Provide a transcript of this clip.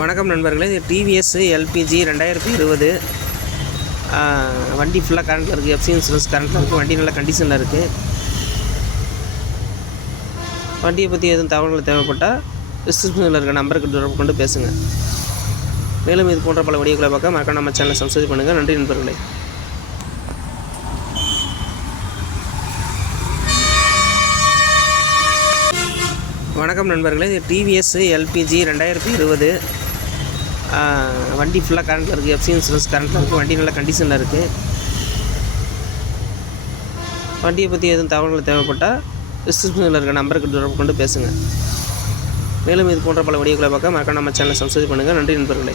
வணக்கம் நண்பர்களே இது டிவிஎஸ் எல்பிஜி ரெண்டாயிரத்தி இருபது. வண்டி ஃபுல்லாக கரண்ட்டில் இருக்குது எஃப்சி இன்சூரன்ஸ் கரண்ட்டில் இருக்குது வண்டி நல்ல கண்டிஷனில் இருக்குது வண்டியை பற்றி எதுவும் தகவல்கள் தேவைப்பட்டால் டிஸ்கிரிப்ஷனில் இருக்க நம்பருக்கு தொடர்பு கொண்டு பேசுங்க. மேலும் இது போன்ற பல வீடியோக்களை பார்க்க மறக்காம நம்ம சேனலை சப்ஸ்கிரைப் பண்ணுங்கள் நன்றி நண்பர்களே. வணக்கம் நண்பர்களே இது டிவிஎஸ் எல்பிஜி ரெண்டாயிரத்தி இருபது. வண்டி ஃபுல்லாக கரண்ட்டில் இருக்குது எஃப்சி இன்சூரன்ஸ் கரண்ட்டில் இருக்குது வண்டி நல்ல கண்டிஷனில் இருக்குது வண்டியை பற்றி எதுவும் தகவல்கள் தேவைப்பட்டால் டிஸ்கிரிப்ஷனில் இருக்க நம்பருக்கு தொடர்பு கொண்டு பேசுங்கள் மேலும் இது போன்ற பல வீடியோக்களை பார்க்க மறக்காம நம்ம சேனலை சப்ஸ்கிரைப் பண்ணுங்கள் நன்றி நண்பர்களே.